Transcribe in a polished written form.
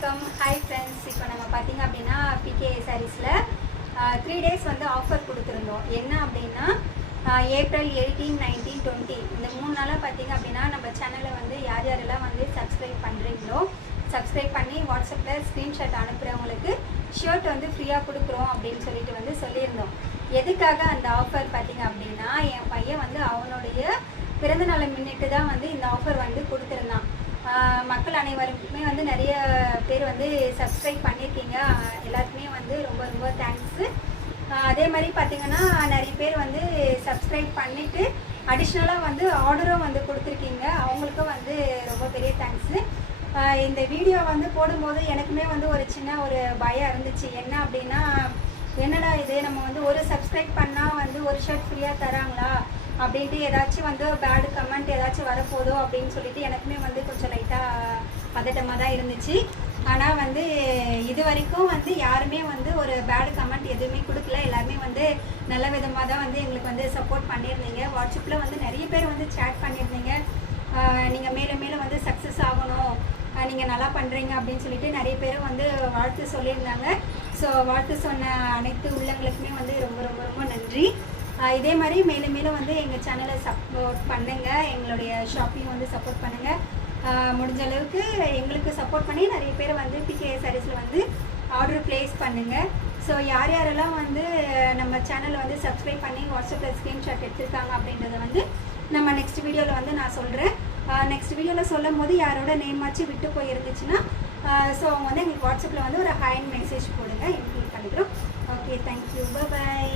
வணக்கம். Hi friends. இப்போ நம்ம பார்த்திங்க அப்படின்னா பிகே சாரீஸில் 3 days வந்து ஆஃபர் கொடுத்துருந்தோம். என்ன அப்படின்னா ஏப்ரல் 18, 19, 20 இந்த 3 நாளாக பார்த்திங்க அப்படின்னா நம்ம சேனலை வந்து யாரெல்லாம் வந்து சப்ஸ்கிரைப் பண்ணுறீங்களோ சப்ஸ்கிரைப் பண்ணி வாட்ஸ்அப்பில் ஸ்க்ரீன்ஷாட் அனுப்புகிறவங்களுக்கு ஷர்ட் வந்து ஃப்ரீயாக கொடுக்குறோம் அப்படின்னு சொல்லிட்டு வந்து சொல்லியிருந்தோம். எதுக்காக அந்த ஆஃபர் பார்த்திங்க அப்படின்னா என் பையன் வந்து அவனுடைய பிறந்தநாளை முன்னிட்டு தான் வந்து இந்த ஆஃபர் வந்து கொடுத்துருந்தான். மக்கள் அனைவருக்குமே வந்து நிறைய பேர் வந்து சப்ஸ்கிரைப் பண்ணியிருக்கீங்க. எல்லாருக்குமே வந்து ரொம்ப ரொம்ப தேங்க்ஸு. அதே மாதிரி பார்த்திங்கன்னா நிறைய பேர் வந்து சப்ஸ்கிரைப் பண்ணிவிட்டு அடிஷ்னலாக வந்து ஆர்டரும் வந்து கொடுத்துருக்கீங்க. அவங்களுக்கும் வந்து ரொம்ப பெரிய தேங்க்ஸு. இந்த வீடியோ வந்து போடும்போது எனக்குமே வந்து ஒரு சின்ன ஒரு பயம் இருந்துச்சு. என்ன அப்படின்னா என்னடா இது, நம்ம வந்து ஒரு சப்ஸ்கிரைப் பண்ணால் வந்து ஒரு ஷர்ட் ஃப்ரீயாக தராங்களா அப்படின்ட்டு ஏதாச்சும் வந்து பேடு கமெண்ட் ஏதாச்சும் வரப்போதோ அப்படின்னு சொல்லிட்டு எனக்குமே வந்து கொஞ்சம் லைட்டாக பதட்டமாக தான் இருந்துச்சு. ஆனால் வந்து இது வரைக்கும் வந்து யாருமே வந்து ஒரு பேடு கமெண்ட் எதுவுமே கொடுக்கல. எல்லாருமே வந்து நல்ல விதமாக தான் வந்து எங்களுக்கு வந்து சப்போர்ட் பண்ணியிருந்தீங்க. வாட்ஸ்அப்பில் வந்து நிறைய பேர் வந்து சேட் பண்ணியிருந்தீங்க. நீங்கள் மேலும் மேலும் வந்து சக்ஸஸ் ஆகணும், நீங்கள் நல்லா பண்ணுறீங்க அப்படின்னு சொல்லிட்டு நிறைய பேர் வந்து வாழ்த்து சொல்லியிருந்தாங்க. ஸோ வாழ்த்து சொன்ன அனைத்து உள்ளங்களுக்குமே வந்து ரொம்ப ரொம்ப ரொம்ப நன்றி. இதே மாதிரி மேலும் மேலும் வந்து எங்கள் சேனலை சப்போர்ட் பண்ணுங்கள், எங்களுடைய ஷாப்பிங் வந்து சப்போர்ட் பண்ணுங்கள். முடிஞ்ச அளவுக்கு எங்களுக்கு சப்போர்ட் பண்ணி நிறைய பேர் வந்து பிகே சாரீஸில் வந்து ஆர்டர் ப்ளேஸ் பண்ணுங்கள். ஸோ யாரெல்லாம் வந்து நம்ம சேனலை வந்து சப்ஸ்கிரைப் பண்ணி வாட்ஸ்அப்பில் ஸ்க்ரீன்ஷாட் எடுத்திருக்காங்க அப்படின்றத வந்து நம்ம நெக்ஸ்ட் வீடியோவில் வந்து நான் சொல்கிறேன். நெக்ஸ்ட் வீடியோவில் சொல்லும் போது யாரோட நேமாச்சும் விட்டு போயிருந்துச்சுன்னா ஸோ அவங்க வந்து எங்களுக்கு வாட்ஸ்அப்பில் வந்து ஒரு ஹாய் மெசேஜ் போடுங்க, எங்களுக்கு பண்ணிக்கிறோம். ஓகே, தேங்க்யூ, பாய்.